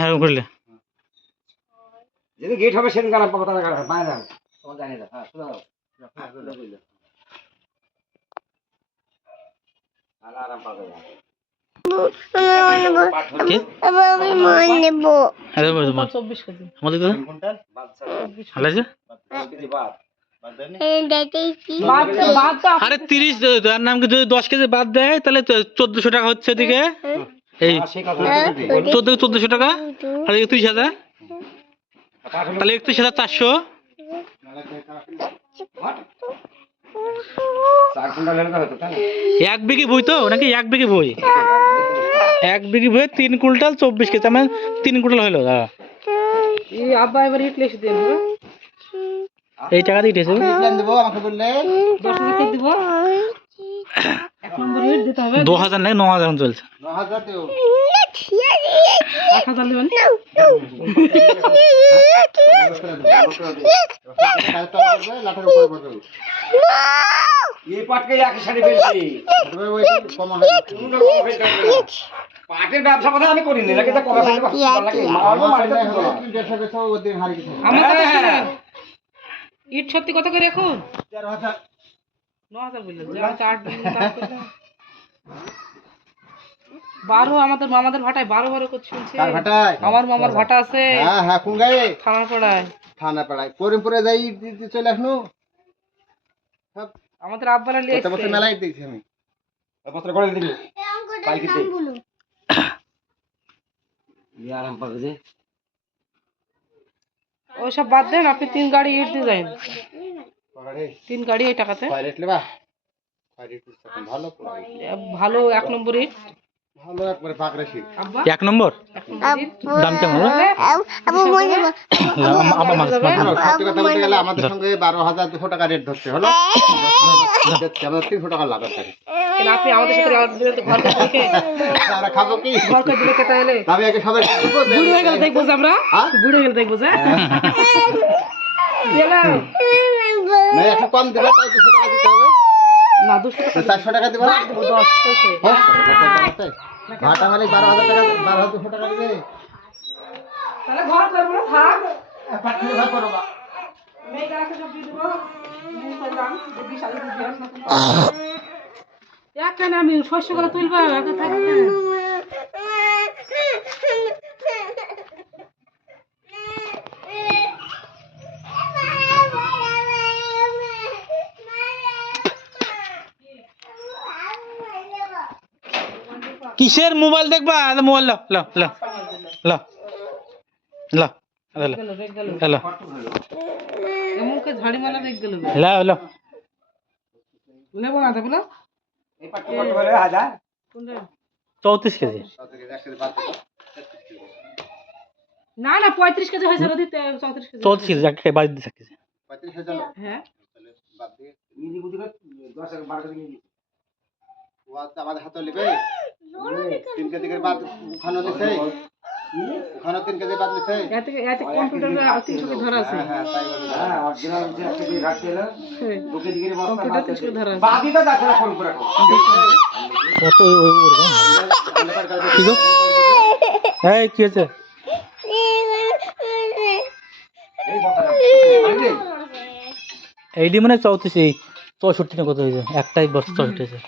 হ্যাঁ করলে যদি গেট হবে সেদিন গালা কথা গালা বাইরে যাও তোমার জানি না হ্যাঁ শুনো আরাম পাবে কি আমি নেব আরে বল তোমার 24 কেজি আমাদের তো কুইন্টাল বাদ ভালো আছে কেজি বাদ আরে 30 তার নাম কি যদি 10 কেজি বাদ দেয় তাহলে 1400 টাকা হচ্ছে এদিকে এই 1400 টাকা আর 31000 তাহলে 31400 4 কুইন্টাল হলে তো হতো তাই এক বিঘি বই তো নাকি এক বিঘি বই এক বিঘি বই 3 কুইন্টাল 24 কেজি মানে 3 কুইন্টাল হলো এই আব্বা এবার ইট লিখে দেন এই টাকা দিয়ে দিয়েছে প্ল্যান দেবো আমাকে বললে 10 টাকা দিব এক নম্বর ইট দিতে হবে 2000 নাই 9000 এখন চলছে 9000 দেও 1000 দিবেন লাঠের উপরে পড়বে এই পাটকে একই সাথে ফেলছি ওই কম হবে পাটের ব্যবসা কথা আমি করি না লাগে তো কম ফেলতে ভালো লাগে মারবো মারতে 150 পেছো ওদের হারি কিছু আমার কথা শুনেন ইট সত্যি কত করে এখন 13000 9000 বললেন যে আমি 8 দিন কাজ করলাম 12 আমাদের ভাটায় 12 করতে শুনছে কার ভাটায় আমার মামার ভাটা আছে হ্যাঁ হ্যাঁ কোন গায়ে থানা পড়ায় করিমপুরে যাই চলে আসনু আমাদের আব্বারা লিয়ে কত বছর মেলায় দেখছি আমি বছর করে দিবি পাইকিতে ই আরাম পাবে যে ওই সব বাদ দেন আপনি 3 গাড়ি ইট দিয়ে যান পড়ারে 3 গাড়ি এই টাকাতে কয় রেট লেবা কয় রেট তখন ভালো ভালো এক নম্বর ইট ভালো একবারে পাকড়াশি আব্বা এক নম্বর ইট দাম কেমন আবু মনে আবার মাছ সত্যি কথা বলতে গেলে আমাদের সঙ্গে 12200 টাকা রেট ধরতে হলো আমাদের 300 টাকা লাভ আছে কেন আপনি আমাদের সাথে আলাদা দিলে তো ঘর কাছে রেখে আমরা খাবো কি ঘর কাছে দিলে কেটে এলে আমি আগে সবাই বুড়ো হয়ে গেলে দেখবো যে আমরা হ্যাঁ? বুড়ো হয়ে গেলে দেখবো যে এলাম না একটু কম দিবে তাই 200 টাকা দিতে হবে না 200 টাকা 400 টাকা দিবা 10 600 ভাটা মানে 12000 টাকা 12200 টাকা দিবে তাহলে ঘর করবো না থাক পাঠিয়ে ভাগ করবা মেয়ে কাছে সব দিয়ে দেবো মেয়ে দাম যদি সাথে দিয়ে আসনা এখানে আমি শস্য করে তুলবো একা থাকবে কিসের মোবাইল দেখবা মোবাইল লো লো লো লো লো হ্যালো এমনকে ঝাড়ি মালা দেখ গেল লো লো লেবো না দেবো এই পাটি কত বলে হাজার কোনটা 34 কেজি না না 35 কেজি হয়েছে যদি 34 কেজি 34 কেজি যাকে বাদ দিছে কেজি 35000 হ্যাঁ বাদ দিয়ে নিজে বুঝি 10 টাকা 12 টাকা নিয়ে ওয়াতে আমাদের হাতে নেবে 3 কেজি করে বাদ ওখানে দিছে ওখানে 3 কেজি বাদ দিছে এতে কম্পিউটারে 300 কে ধরা আছে হ্যাঁ তাই বলি হ্যাঁ অরিজিনাল যে একটা দিয়ে রাখতে হলো 2 কেজি করে বস্তা কম্পিউটার 300 কে ধরা আছে বাদি তো দেখো ফোন করে কত ওই ওরকম কি গো এই কি আছে এই বস্তা এইডি মানে 34 এই 64 না কত হয়েছে একটাই বস্তা 64 হয়েছে